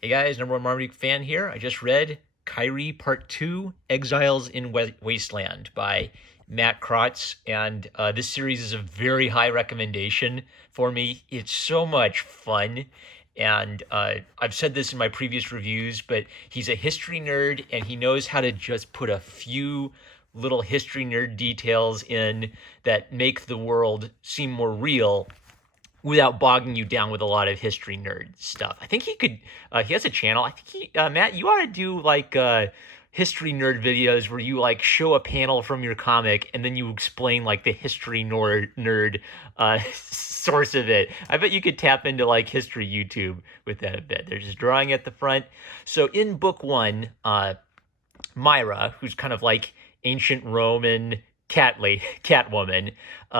Hey guys, number one Marmaduke fan here. I just read Kyrie Part 2, Exiles in Wasteland by Matt Crotts, and this series is a very high recommendation for me. It's so much fun, and I've said this in my previous reviews, but he's a history nerd, and he knows how to just put a few little history nerd details in that make the world seem more real without bogging you down with a lot of history nerd stuff. I think he could. He has a channel. I think Matt, you ought to do like history nerd videos where you like show a panel from your comic and then you explain like the history nerd source of it. I bet you could tap into like history YouTube with that a bit. They're just drawing at the front. So in book one, Myra, who's kind of like ancient Roman Catwoman,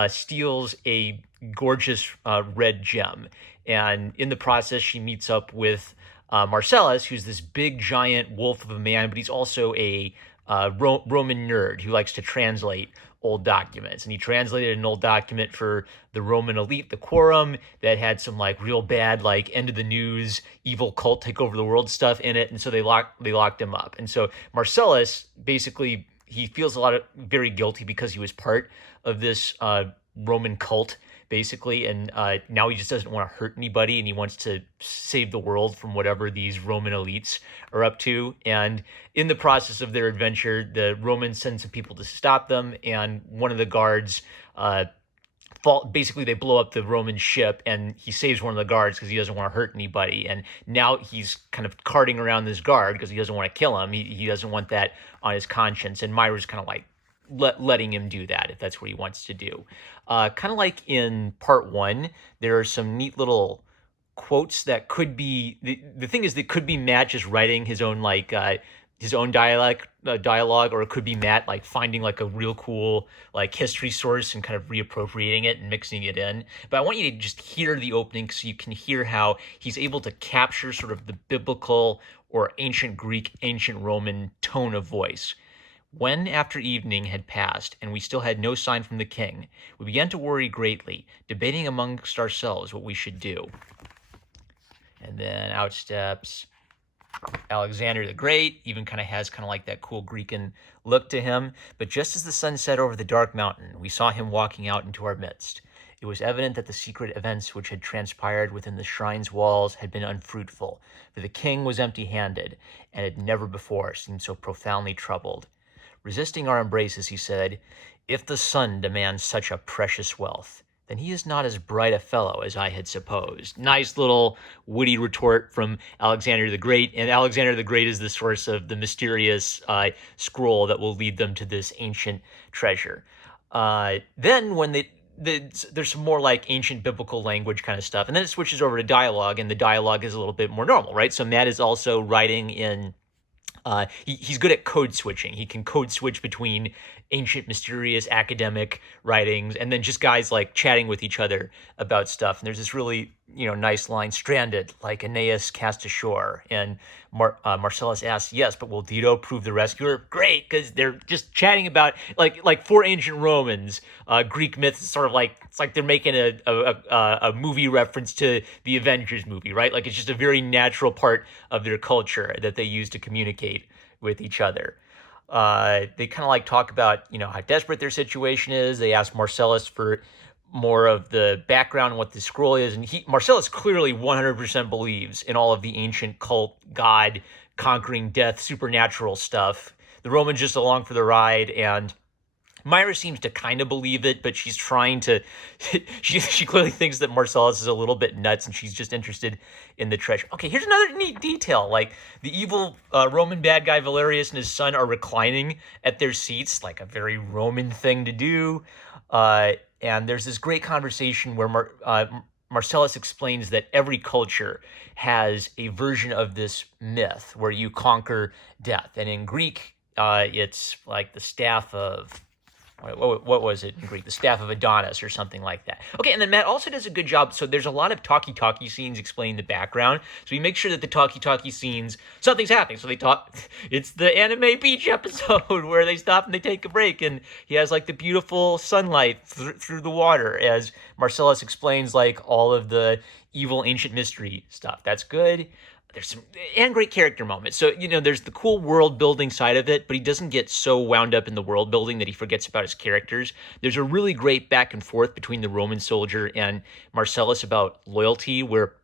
steals a gorgeous red gem, and in the process, she meets up with Marcellus, who's this big giant wolf of a man, but he's also a Roman nerd who likes to translate old documents. And he translated an old document for the Roman elite, the Quorum, that had some like real bad, like end of the news, evil cult take over the world stuff in it. And so they locked him up. And so Marcellus basically he feels very guilty because he was part of this Roman cult, basically, and now he just doesn't want to hurt anybody, and he wants to save the world from whatever these Roman elites are up to. And in the process of their adventure, the Romans send some people to stop them, and one of the guards basically they blow up the Roman ship, and he saves one of the guards because he doesn't want to hurt anybody. And now he's kind of carting around this guard because he doesn't want to kill him. He doesn't want that on his conscience. And Myra's kind of like letting him do that if that's what he wants to do. Kind of like in part one, there are some neat little quotes that could be the thing is that could be Matt just writing his own like his own dialogue, or it could be Matt like finding like a real cool like history source and kind of reappropriating it and mixing it in. But I want you to just hear the opening so you can hear how he's able to capture sort of the biblical or ancient Greek, ancient Roman tone of voice. When, after evening had passed, and we still had no sign from the king, we began to worry greatly, debating amongst ourselves what we should do. And then out steps Alexander the Great, even kind of has kind of like that cool Greekan look to him. But just as the sun set over the dark mountain, we saw him walking out into our midst. It was evident that the secret events which had transpired within the shrine's walls had been unfruitful, for the king was empty-handed, and had never before seemed so profoundly troubled. Resisting our embraces, he said, "If the sun demands such a precious wealth, then he is not as bright a fellow as I had supposed." Nice little witty retort from Alexander the Great. And Alexander the Great is the source of the mysterious scroll that will lead them to this ancient treasure. Then when there's some more like ancient biblical language kind of stuff, and then it switches over to dialogue, and the dialogue is a little bit more normal, right? So Matt is also writing in he's good at code switching. He can code switch between ancient, mysterious, academic writings and then just guys like chatting with each other about stuff. And there's this really, nice line, stranded, like Aeneas cast ashore. And Marcellus asks, "Yes, but will Dido prove the rescuer?" Great, because they're just chatting about, like for ancient Romans, Greek myths is sort of like, it's like they're making a movie reference to the Avengers movie, right? Like it's just a very natural part of their culture that they use to communicate with each other. They kind of like talk about, how desperate their situation is. They ask Marcellus for more of the background on what the scroll is. And Marcellus clearly 100% believes in all of the ancient cult, God, conquering death, supernatural stuff. The Romans just along for the ride, and Myra seems to kind of believe it, but she's trying to, she clearly thinks that Marcellus is a little bit nuts, and she's just interested in the treasure. Okay, here's another neat detail. Like, the evil Roman bad guy Valerius and his son are reclining at their seats, like a very Roman thing to do. And there's this great conversation where Marcellus explains that every culture has a version of this myth where you conquer death. And in Greek, it's like the staff of... what was it in Greek? The staff of Adonis or something like that. Okay, and then Matt also does a good job. So there's a lot of talkie-talkie scenes explaining the background. So he makes sure that the talkie-talkie scenes, something's happening. So they talk, it's the anime beach episode where they stop and they take a break. And he has like the beautiful sunlight through the water as Marcellus explains like all of the evil ancient mystery stuff. That's good. There's some and great character moments. So, there's the cool world building side of it, but he doesn't get so wound up in the world building that he forgets about his characters. There's a really great back and forth between the Roman soldier and Marcellus about loyalty, where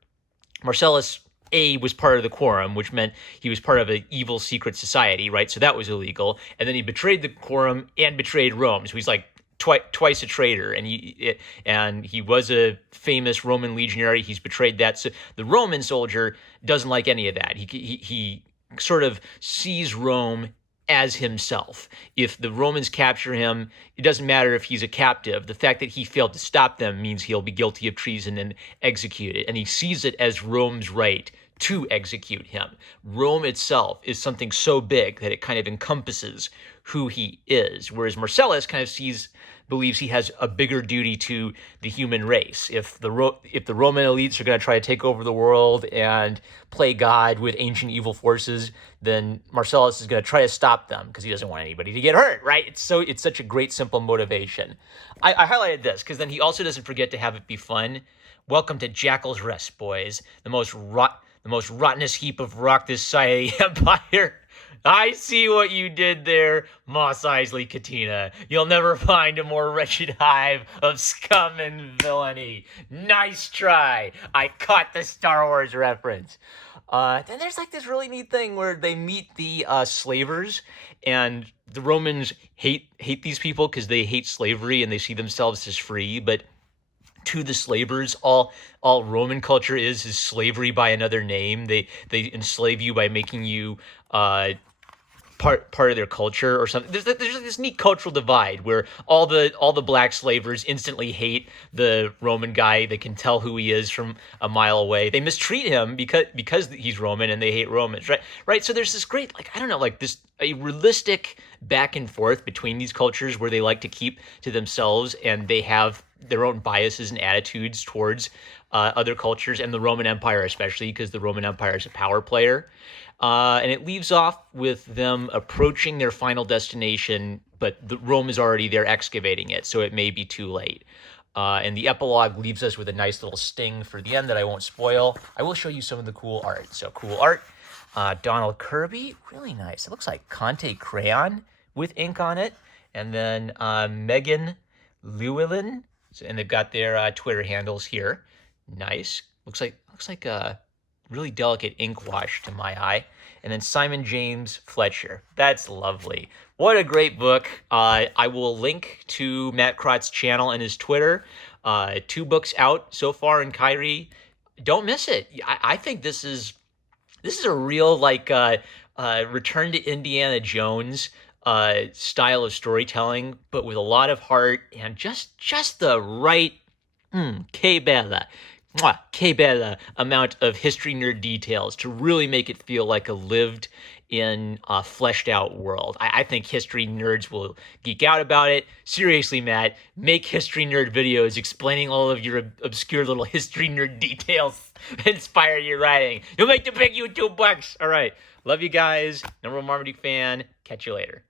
Marcellus was part of the quorum, which meant he was part of an evil secret society, right? So that was illegal. And then he betrayed the quorum and betrayed Rome. So he's like twice a traitor, and he was a famous Roman legionary. He's betrayed that. So the Roman soldier doesn't like any of that. He sort of sees Rome as himself. If the Romans capture him, it doesn't matter if he's a captive. The fact that he failed to stop them means he'll be guilty of treason and executed. And he sees it as Rome's right to execute him. Rome itself is something so big that it kind of encompasses who he is, whereas Marcellus kind of believes he has a bigger duty to the human race. If the Roman elites are going to try to take over the world and play God with ancient evil forces, then Marcellus is going to try to stop them because he doesn't want anybody to get hurt, right? It's such a great, simple motivation. I highlighted this because then he also doesn't forget to have it be fun. Welcome to Jackal's Rest, boys. The most rottenest heap of rock this side of the Empire. I see what you did there, Mos Eisley Katina. You'll never find a more wretched hive of scum and villainy. Nice try. I caught the Star Wars reference. Then there's like this really neat thing where they meet the slavers, and the Romans hate these people because they hate slavery and they see themselves as free, but to the slavers, all Roman culture is slavery by another name. They enslave you by making you part of their culture or something. There's this neat cultural divide where all the black slavers instantly hate the Roman guy. They can tell who he is from a mile away. They mistreat him because he's Roman and they hate Romans, right? So there's this great, a realistic back and forth between these cultures where they like to keep to themselves and they have their own biases and attitudes towards other cultures, and the Roman Empire especially, because the Roman Empire is a power player. And it leaves off with them approaching their final destination, but Rome is already there excavating it, so it may be too late. And the epilogue leaves us with a nice little sting for the end that I won't spoil. I will show you some of the cool art. So cool art. Donald Kirby, really nice. It looks like Conte crayon with ink on it. And then Megan Llewellyn. And they've got their Twitter handles here. Nice. Looks like a really delicate ink wash to my eye. And then Simon James Fletcher. That's lovely. What a great book. I will link to Matt Crotts' channel and his Twitter. 2 books out so far in Kyrie. Don't miss it. I think this is a real return to Indiana Jones style of storytelling, but with a lot of heart and just the right que bella amount of history nerd details to really make it feel like a lived in fleshed out world. I think history nerds will geek out about it. Seriously, Matt, make history nerd videos explaining all of your obscure little history nerd details that inspire your writing. You'll make the big YouTube bucks. All right. Love you guys. Number one Marmaduke fan. Catch you later.